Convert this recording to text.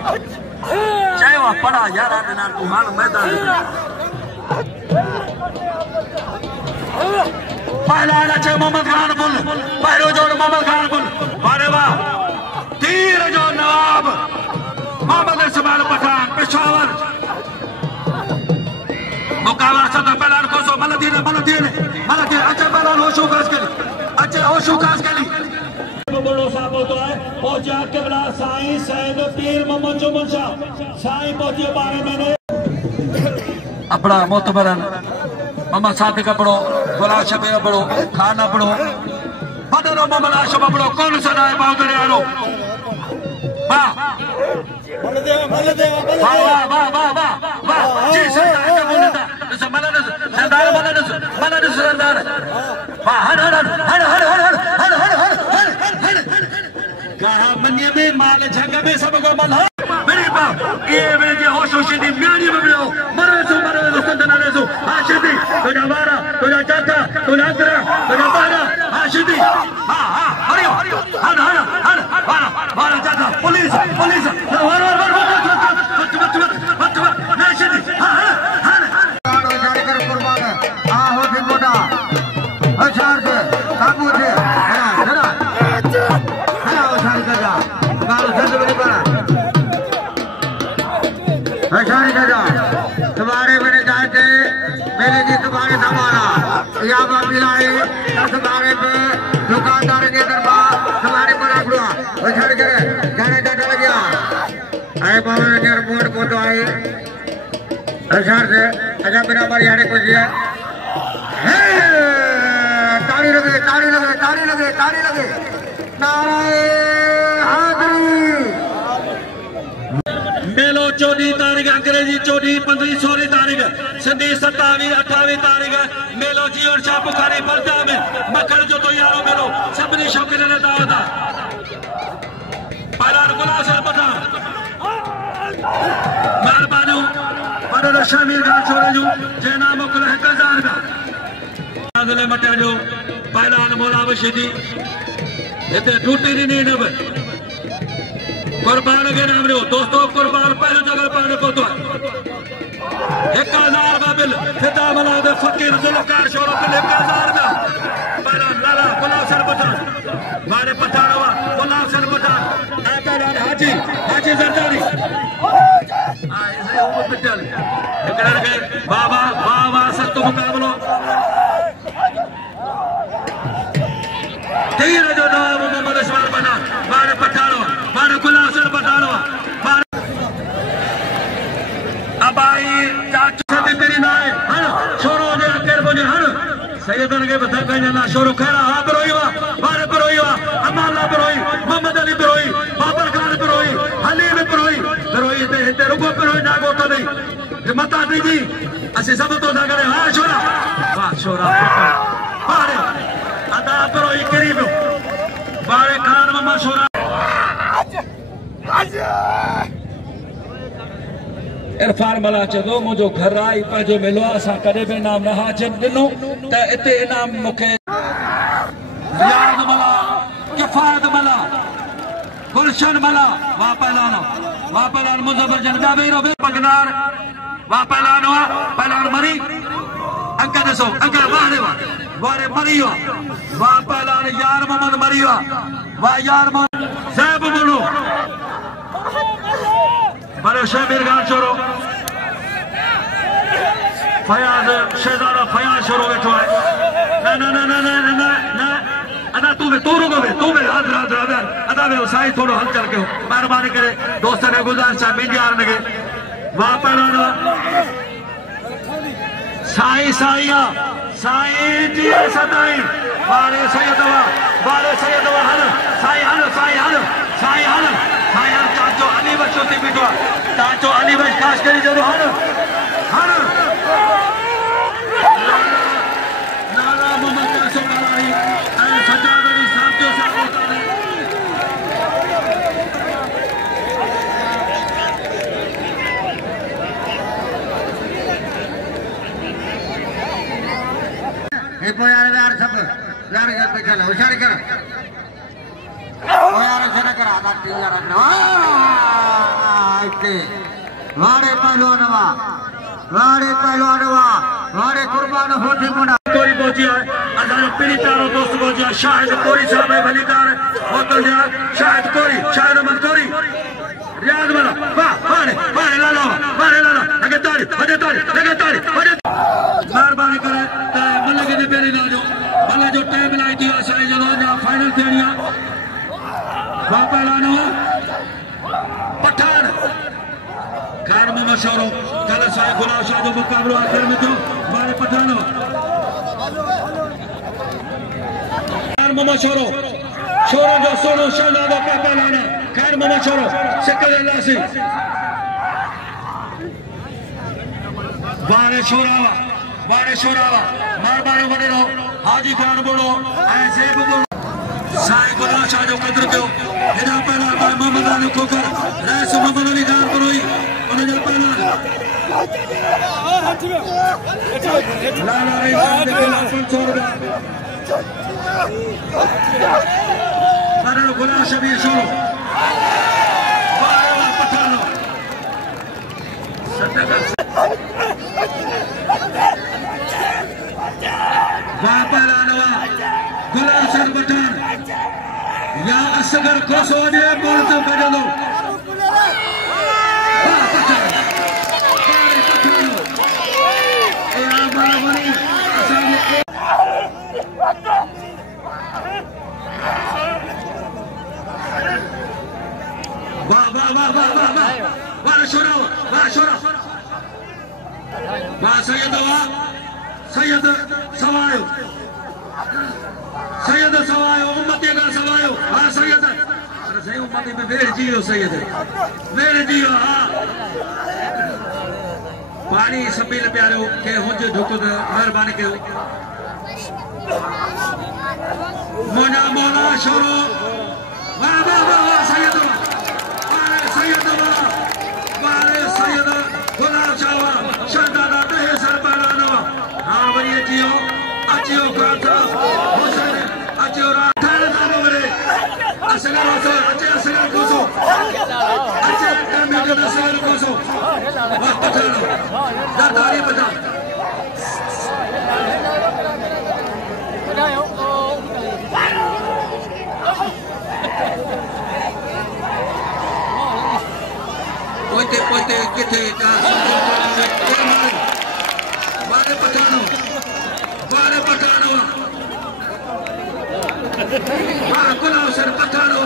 चाहे वह पड़ा यार आदना तू हाल मैदान पहला चाहे मोहम्मद खान बुल पहलो जोड़ मोहम्मद खान बुल वारे वाह तीर जो नवाब मोहम्मद इस्माइल पठान पेशावर मुकाबला सदा पहला कोसो मलदीन अच्छा पहला होशो काज करी अच्छा होशो काज करी बड़ो साहब होता है पहुंचा केवला साईं सैयद पीर मोहम्मद जुमन शाह साईं पहुंचे 12 महीने अपना मोतबरन मोहम्मद सादिक पढ़ो गुलाम शबीर पढ़ो खान पढ़ो बदरो मोहम्मद आशफ पढ़ो कौन सदाए बाउदरे आलो वाह वाह वाह वाह वाह वाह जी सरदार का बोलता इस मलद सरदार वाह हर हर हर हर हर हर हर हर कहा मन्य में माल झंग में सब को मल मेरे बाप ये मेरे होशो शिदी म्यानी में बिलो मरे तो संदना ने सो आशिदी तुझा वारा तुझा चाचा तुझा अंतरा तुझा बारा आशिदी हां हां हरियो हर हर हर वारा चाचा पुलिस वर आशिदी हां हर गाड़ो जारी कर कुर्बान आ हो दिन मोटा अशार से काबू थे जरा तुम्हारे मेरे जाते मेरे जी तुम्हारे समारा या मिलाए तुम्हारे पे दुकानदार के दरबार तुम्हारे पर आगुआ छड़ के जाने जाने लगे आए बाबा ने रिपोर्ट को तो आए अशार से अच्छा बिना बारी आने को दिया ताली लगे मेलो 14 तारीख अंग्रेजी 14 15 16 तारीख सिंधी 27 28 तारीख मेलो जीवन शाह बुखारी बरदा में मखण जो तो यारो मेलो सभी शौकीन ने दावत पहला गुलाम सर पठान मेहरबानी पर शमीर खान छोरे जो जे नाम मोकल 1000 का आगले मटा जो पहला मोला बशीदी इतने टूटी नहीं नब कुर्बान के नाम रो दोस्तों कुर्बान पहले जगह पाने को तो 1000 बिल फिदा मना दे फकीर जुल्फकार शोरो बिल 1000 का पहला लाला गुलाम सर पठान मारे पठानवा गुलाम सर पठान आकादार हाजी जरदारी ऐसे ऊपर पिटल एकड़ा के बाबा सत्तु मुकाबलो तीर जो नवाब मोहम्मद इस्माइल पठान मारे पठानवा मारे गुलाम सर पठानवा अबाई चाचा भी तेरी नाए हन छोरो दे अकेर बोले हन सैयदन के बता कहना छोरो खैरा हां बरोईवा मारे बरोईवा अम्माला बरोई मोहम्मद अली बरोई बाबर खान बरोई हलीम बरोई ते हिते रुगो बरोई ना गो तो नहीं मता दीजी असि सब तो ना करे हां छोरा वाह छोरा बारे अदा बरोई करीब बारे खान मम्मा छोरा इरफान मला चदो मुझो घर आई पंहिंजो मिलो असां कॾहिं बि इनाम न हासिल ॾिनो त इते इनाम मूंखे याद मला किफ़ायत मला गुलशन मला वाह पहलान मुज़फ़र जन बेरो बे पगनार वाह पहलान मरी अंक ॾिसो अंक वारे मरी वाह पहलान यार मोहम्मद मरी वाह यार मोहम्मद ज़ैब बोलो बड़े शमीर खान छोरो फयाज शहजादा फयाज छोरो बैठो है ना अदा तू में हाजिर अदा में साईं थोड़ो हलचल कयो मेहरबानी करे दोस्त ने गुज़ारिश आहे ॿिनि यारनि खे वाह पहलान साईं जी सदाई वारे सैयद हल साईं हल चाचो अली बचो थी बीठो चाचो अली बच खास करी जरो हल नाला मोहम्मद कासिम मलाई सजाद अली साहब जो यार सब यार पे चलो होशियारी कर यार से ना करा हिते वारे पहलवानवा वारे कुर्बान होती मुना कोरी पहुंची है असांजो पहिरीं प्यारो दोस्त पहुंची आहे शाहिद कोरी साहब ऐं भलीकार होटल जा शाहिद अहमद कोरी रियाज़ वाला वाह वारे लाला लगे ताड़ी महिरबानी करे त मल खे पहिरीं न ॾियो मल जो टाइम इलाही थी वियो असांजी जॻह अञा फाइनल थियणी आहे वाह पहलवान पठान खैर में मशहूर कल साईं गुलाब शाह जो मुकाबलो आखिर में थियो वारे पठान खैर में मशहूर शोरो जो सोनो शहजादो का पहलवान खैर में मशहूर सिकल लासी वारे शोरावा मारबारो वडेरो हाजी खान बोलो ऐं ज़ेब बोलो साईं गुलाब शाह जो कदर कयो हेॾा पहलवान भाई मोहम्मद अली खोखर रईस मोहम्मद अली खान बरोई उनजा पहलवान लाला रईस खान जे खिलाफ 500 रुपया मारनो गुलाम शबीर शोरो वाह पठानो वाह पहलवान गुलाम सर पठान या असगर खोसो दे बोल तो बजलो वाह पठान ए आबाला वनी असांजे वाह शोरा वाह सैयद सवायो उम्मती का सवायो हाँ सैयद अरे सही उम्मती में वेर जियो सैयद वेर जियो हाँ पानी समील प्यारो के हुज ढुक मेहरबानी कयो मोना मोला शोरो वाह सैयद गुलाब शाह शहजादा दहे सर पहलवान हाँ वरी अचियो कांता हुसैन अचियो राठान साहब वरे असगर कोसो अचे कमेटी असगर कोसो वाह पठानो दादारी बता पोते किथे का वारे पठानो वाह गुलाम सर पठानो